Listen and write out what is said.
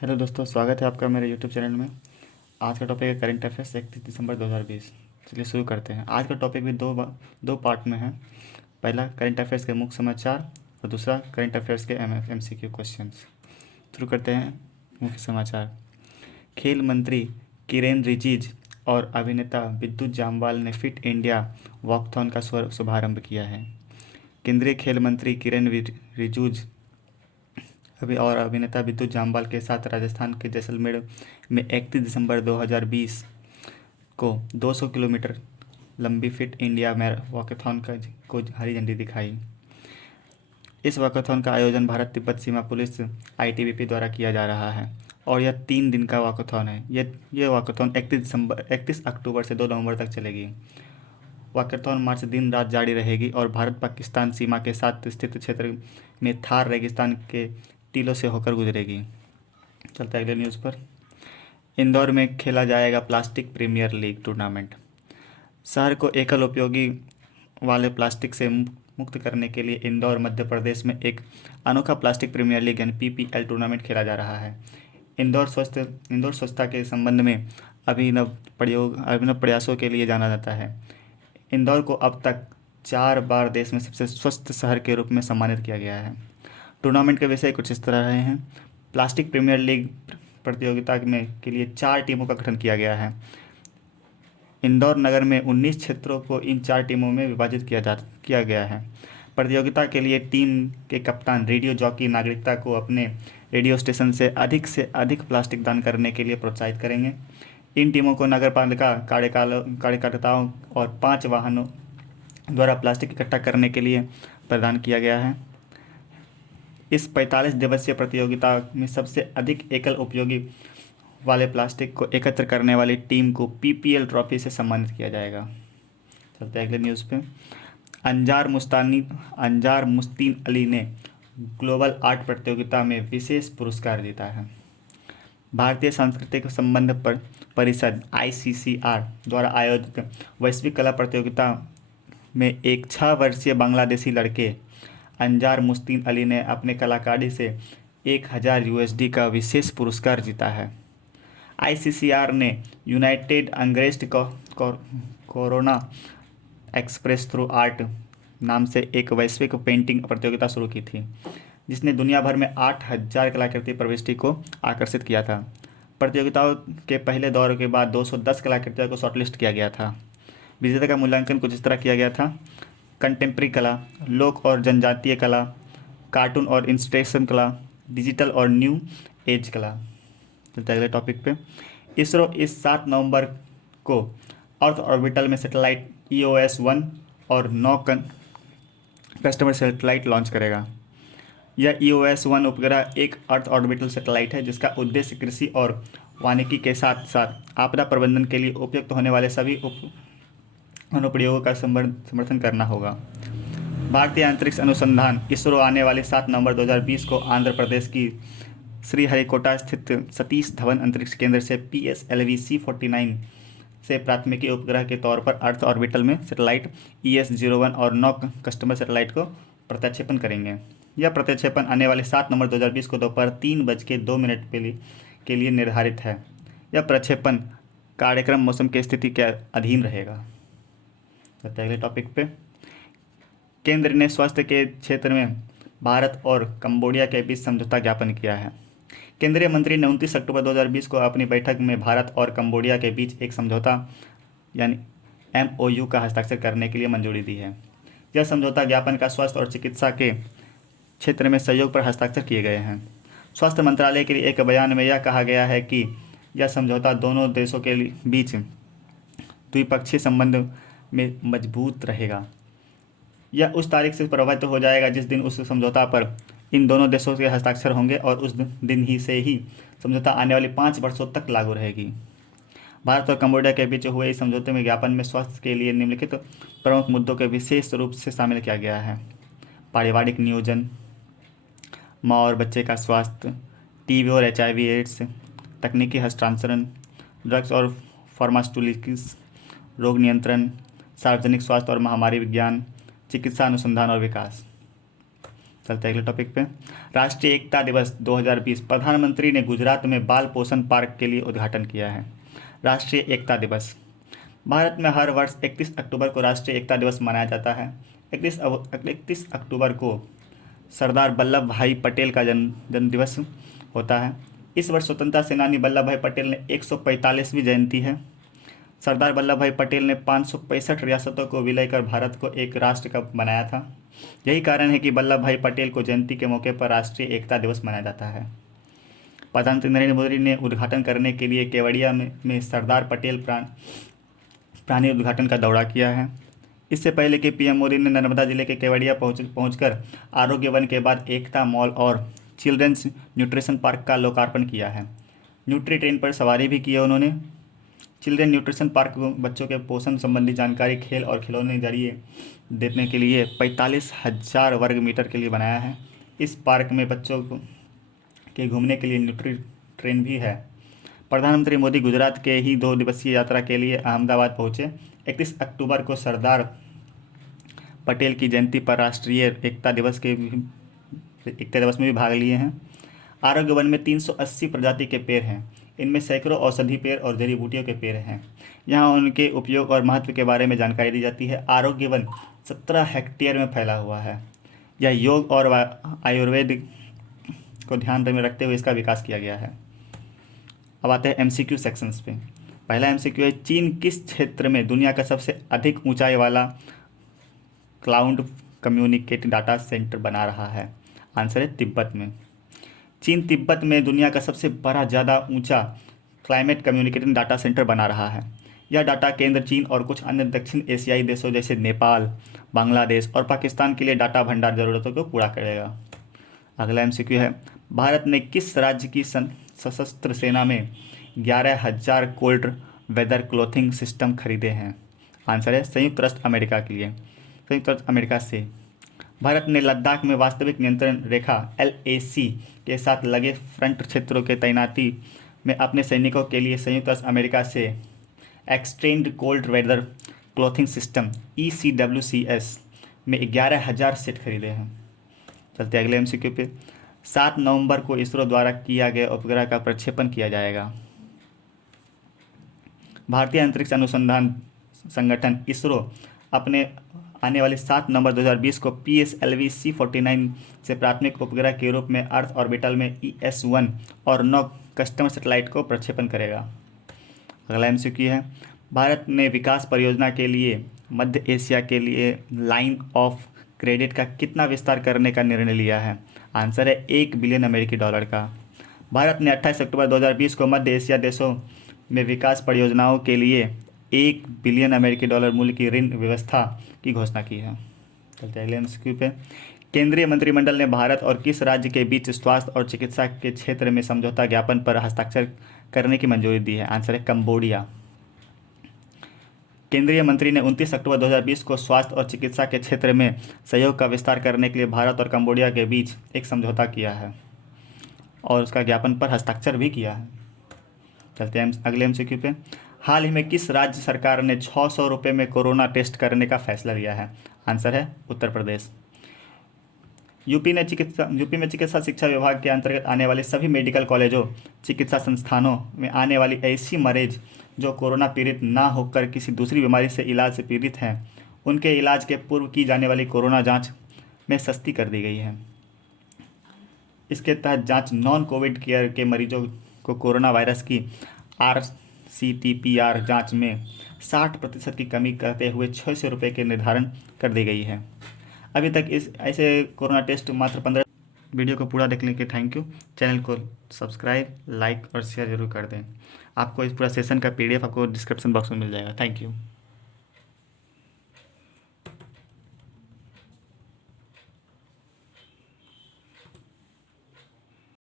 Hello दोस्तों, स्वागत है आपका मेरे यूट्यूब चैनल में। आज का टॉपिक है करंट अफेयर्स 31 दिसंबर 2020। चलिए शुरू करते हैं। आज का टॉपिक भी दो पार्ट में है। पहला करंट अफेयर्स के मुख्य समाचार और दूसरा करंट अफेयर्स के MCQ क्वेश्चंस। शुरू करते हैं। मुख्य समाचार। खेल मंत्री किरेन रिजिज और अभिनेता विद्युत जामवाल ने फिट इंडिया वॉकथॉन का शुभारंभ किया है। केंद्रीय खेल मंत्री किरेन रिजिजू अभी और अभिनेता विद्युत जामवाल के साथ राजस्थान के जैसलमेर में 31 दिसंबर 2020 को 200 किलोमीटर लंबी फिट इंडिया वॉकेथॉन को हरी झंडी दिखाई। इस वॉकेथॉन का आयोजन भारत तिब्बत सीमा पुलिस ITBP द्वारा किया जा रहा है और यह 3 दिन का वॉकेथॉन है। ये वॉकेथॉन 31 अक्टूबर से 2 नवंबर तक चलेगी। वॉकेथॉन मार्च दिन रात जारी रहेगी और भारत पाकिस्तान सीमा के साथ स्थित क्षेत्र में थार रेगिस्तान के टीलों से होकर गुजरेगी। चलते अगले न्यूज़ पर। इंदौर में खेला जाएगा प्लास्टिक प्रीमियर लीग टूर्नामेंट। शहर को एकल उपयोगी वाले प्लास्टिक से मुक्त करने के लिए इंदौर मध्य प्रदेश में एक अनोखा प्लास्टिक प्रीमियर लीग यानी PPL टूर्नामेंट खेला जा रहा है। इंदौर स्वच्छता के संबंध में अभिनव प्रयासों के लिए जाना जाता है। इंदौर को अब तक 4 बार देश में सबसे स्वस्थ शहर के रूप में सम्मानित किया गया है। टूर्नामेंट के विषय कुछ इस तरह रहे हैं। प्लास्टिक प्रीमियर लीग प्रतियोगिता में के लिए 4 टीमों का गठन किया गया है। इंदौर नगर में 19 क्षेत्रों को इन 4 टीमों में विभाजित किया गया है। प्रतियोगिता के लिए टीम के कप्तान रेडियो जॉकी नागरिकता को अपने रेडियो स्टेशन से अधिक प्लास्टिक दान करने के लिए प्रोत्साहित करेंगे। इन टीमों को नगर पालिका कार्यकर्ताओं और 5 वाहनों द्वारा प्लास्टिक इकट्ठा करने के लिए प्रदान किया गया है। इस 45 दिवसीय प्रतियोगिता में सबसे अधिक एकल उपयोगी वाले प्लास्टिक को एकत्र करने वाली टीम को PPL ट्रॉफी से सम्मानित किया जाएगा। चलते हैं अगले न्यूज़ पे। अंजार मुस्तीन अली ने ग्लोबल आर्ट प्रतियोगिता में विशेष पुरस्कार जीता है। भारतीय सांस्कृतिक संबंध परिषद ICCR द्वारा आयोजित वैश्विक कला प्रतियोगिता में एक 6 वर्षीय बांग्लादेशी लड़के अंजार मुस्तीन अली ने अपने कलाकारी से 1000 USD का विशेष पुरस्कार जीता है। ICCR ने united against corona express through art नाम से एक वैश्विक पेंटिंग प्रतियोगिता शुरू की थी, जिसने दुनिया भर में 8000 कलाकृति प्रविष्टि को आकर्षित किया था। प्रतियोगिताओं के पहले दौर के बाद 210 कलाकृतियों को शॉर्टलिस्ट किया गया था। विजेता का मूल्यांकन कुछ इस तरह किया गया था। कंटेम्प्रेरी कला, लोक और जनजातीय कला, कार्टून और इंस्टेलेशन कला, डिजिटल और न्यू एज कला। चलते अगले टॉपिक पे। इसरो इस 7 नवंबर को अर्थ ऑर्बिटल में सैटेलाइट EOS-1 और 9 कस्टमर सैटेलाइट लॉन्च करेगा। यह EOS-1 उपग्रह एक अर्थ ऑर्बिटल सैटेलाइट है जिसका उद्देश्य कृषि और वानिकी के साथ साथ आपदा प्रबंधन के लिए उपयुक्त होने वाले सभी अनुप्रयोगों का समर्थन करना होगा। भारतीय अंतरिक्ष अनुसंधान इसरो आने वाले 7 नवंबर 2020 को आंध्र प्रदेश की श्रीहरिकोटा स्थित सतीश धवन अंतरिक्ष केंद्र से PSLV C49 से प्राथमिकी उपग्रह के तौर पर अर्थ ऑर्बिटल में सैटेलाइट ES-01 और 9 कस्टमर सैटेलाइट को प्रक्षेपण करेंगे। यह प्रक्षेपण आने वाले 7 नवंबर 2020 को दोपहर 3:02 के लिए निर्धारित है। यह प्रक्षेपण कार्यक्रम मौसम की स्थिति के अधीन रहेगा। अगले टॉपिक पे। केंद्र ने स्वास्थ्य के क्षेत्र में भारत और कंबोडिया के बीच समझौता ज्ञापन किया है। केंद्रीय मंत्री ने 29 अक्टूबर 2020 को अपनी बैठक में भारत और कंबोडिया के बीच एक समझौता यानी MOU का हस्ताक्षर करने के लिए मंजूरी दी है। यह समझौता ज्ञापन का स्वास्थ्य और चिकित्सा के क्षेत्र में सहयोग पर हस्ताक्षर किए गए हैं। स्वास्थ्य मंत्रालय के लिए एक बयान में यह कहा गया है कि यह समझौता दोनों देशों के बीच द्विपक्षीय संबंध में मजबूत रहेगा। यह उस तारीख से प्रभावित हो जाएगा जिस दिन उस समझौता पर इन दोनों देशों के हस्ताक्षर होंगे और उस दिन से ही समझौता आने वाली 5 वर्षों तक लागू रहेगी। भारत और कंबोडिया के बीच हुए इस समझौते में ज्ञापन में स्वास्थ्य के लिए निम्नलिखित प्रमुख मुद्दों के विशेष रूप से शामिल किया गया है। पारिवारिक नियोजन, माँ और बच्चे का स्वास्थ्य, TB और HIV/AIDS, तकनीकी हस्तांतरण, ड्रग्स और फार्मास्यूटिकल्स, रोग नियंत्रण, सार्वजनिक स्वास्थ्य और महामारी विज्ञान, चिकित्सा अनुसंधान और विकास। चलते हैं अगले टॉपिक पे। राष्ट्रीय एकता दिवस 2020 प्रधानमंत्री ने गुजरात में बाल पोषण पार्क के लिए उद्घाटन किया है। राष्ट्रीय एकता दिवस भारत में हर वर्ष 31 अक्टूबर को राष्ट्रीय एकता दिवस मनाया जाता है। 31 अक्टूबर को सरदार वल्लभ भाई पटेल का जन्म दिवस होता है। इस वर्ष स्वतंत्रता सेनानी वल्लभ भाई पटेल ने 145वीं जयंती है। सरदार वल्लभ भाई पटेल ने 565 रियासतों को विलय कर भारत को एक राष्ट्र का बनाया था। यही कारण है कि वल्लभ भाई पटेल को जयंती के मौके पर राष्ट्रीय एकता दिवस मनाया जाता है। प्रधानमंत्री नरेंद्र मोदी ने उद्घाटन करने के लिए केवड़िया में सरदार पटेल प्राणी उद्घाटन का दौरा किया है। इससे पहले कि पीएम मोदी ने नर्मदा जिले के केवड़िया पहुंचकर आरोग्य वन के बाद एकता मॉल और चिल्ड्रंस न्यूट्रिशन पार्क का लोकार्पण किया है। न्यूट्री ट्रेन पर सवारी भी की है उन्होंने। चिल्ड्रन न्यूट्रिशन पार्क बच्चों के पोषण संबंधी जानकारी, खेल और खिलौने जरिए देने के लिए 45,000 वर्ग मीटर के लिए बनाया है। इस पार्क में बच्चों के घूमने के लिए न्यूट्री ट्रेन भी है। प्रधानमंत्री मोदी गुजरात के ही 2 दिवसीय यात्रा के लिए अहमदाबाद पहुंचे। 31 अक्टूबर को सरदार पटेल की जयंती पर राष्ट्रीय एकता दिवस में भी भाग लिए हैं। आरोग्य वन में 380 प्रजाति के पेड़ हैं। इनमें सैकड़ों औषधि पेड़ और जड़ी बूटियों के पेड़ हैं। यहाँ उनके उपयोग और महत्व के बारे में जानकारी दी जाती है। आरोग्य वन 17 हेक्टेयर में फैला हुआ है। यह योग और आयुर्वेद को ध्यान में रखते हुए इसका विकास किया गया है। अब आते हैं MCQ सेक्शंस पे। पहला MCQ है, चीन किस क्षेत्र में दुनिया का सबसे अधिक ऊंचाई वाला क्लाउड कम्युनिकेट डाटा सेंटर बना रहा है? आंसर है तिब्बत में। चीन तिब्बत में दुनिया का सबसे बड़ा ज़्यादा ऊंचा क्लाइमेट कम्युनिकेटिंग डाटा सेंटर बना रहा है। यह डाटा केंद्र चीन और कुछ अन्य दक्षिण एशियाई देशों जैसे नेपाल, बांग्लादेश और पाकिस्तान के लिए डाटा भंडार ज़रूरतों को पूरा करेगा। अगला MCQ है, भारत ने किस राज्य की सशस्त्र सेना में 11,000 कोल्ड वेदर क्लोथिंग सिस्टम खरीदे हैं? आंसर है संयुक्त राष्ट्र अमेरिका के लिए, संयुक्त राष्ट्र अमेरिका से। भारत ने लद्दाख में वास्तविक नियंत्रण रेखा LAC के साथ लगे फ्रंट क्षेत्रों के तैनाती में अपने सैनिकों के लिए संयुक्त राष्ट्र अमेरिका से extend cold weather clothing system ECWCS में 11,000 सेट खरीदे हैं। चलते अगले MCQ पे। 7 नवंबर को इसरो द्वारा किया गया उपग्रह का प्रक्षेपण किया जाएगा। भारतीय अंतरिक्ष अनुसंधान संगठन इसरो अपने आने वाले 7 नवंबर 2020 को PSLV C49 से प्राथमिक उपग्रह के रूप में अर्थ ऑर्बिटल में ES1 और 9 कस्टमर सैटेलाइट को प्रक्षेपण करेगा। अगला MCQ है, भारत ने विकास परियोजना के लिए मध्य एशिया के लिए लाइन ऑफ क्रेडिट का कितना विस्तार करने का निर्णय लिया है? आंसर है $1 बिलियन अमेरिकी डॉलर का। भारत ने 28 अक्टूबर 2020 को मध्य एशिया देशों में विकास परियोजनाओं के लिए $1 बिलियन अमेरिकी डॉलर मूल्य की ऋण व्यवस्था की घोषणा की है। चलते अगले MCQ पे। केंद्रीय मंत्रिमंडल ने भारत और किस राज्य के बीच स्वास्थ्य और चिकित्सा के क्षेत्र में समझौता ज्ञापन पर हस्ताक्षर करने की मंजूरी दी है? आंसर है कंबोडिया। केंद्रीय मंत्री ने 29 अक्टूबर 2020 को स्वास्थ्य और चिकित्सा के क्षेत्र में सहयोग का विस्तार करने के लिए भारत और कंबोडिया के बीच एक समझौता किया है और उसका ज्ञापन पर हस्ताक्षर भी किया है। चलते हैं अगले MCQ पे। हाल ही में किस राज्य सरकार ने 600 रुपये में कोरोना टेस्ट करने का फैसला लिया है? आंसर है उत्तर प्रदेश। यूपी में चिकित्सा शिक्षा विभाग के अंतर्गत आने वाले सभी मेडिकल कॉलेजों, चिकित्सा संस्थानों में आने वाली ऐसी मरीज जो कोरोना पीड़ित ना होकर किसी दूसरी बीमारी से इलाज से पीड़ित हैं, उनके इलाज के पूर्व की जाने वाली कोरोना जांच में सस्ती कर दी गई है। इसके तहत जांच नॉन कोविड केयर के मरीजों को कोरोना वायरस की RCT-PCR जाँच में 60% की कमी करते हुए 600 रुपये के निर्धारण कर दी गई है। अभी तक इस ऐसे कोरोना टेस्ट मात्र 15। वीडियो को पूरा देखने के थैंक यू। चैनल को सब्सक्राइब, लाइक और शेयर जरूर कर दें। आपको इस पूरा सेशन का PDF आपको डिस्क्रिप्शन बॉक्स में मिल जाएगा। Thank you.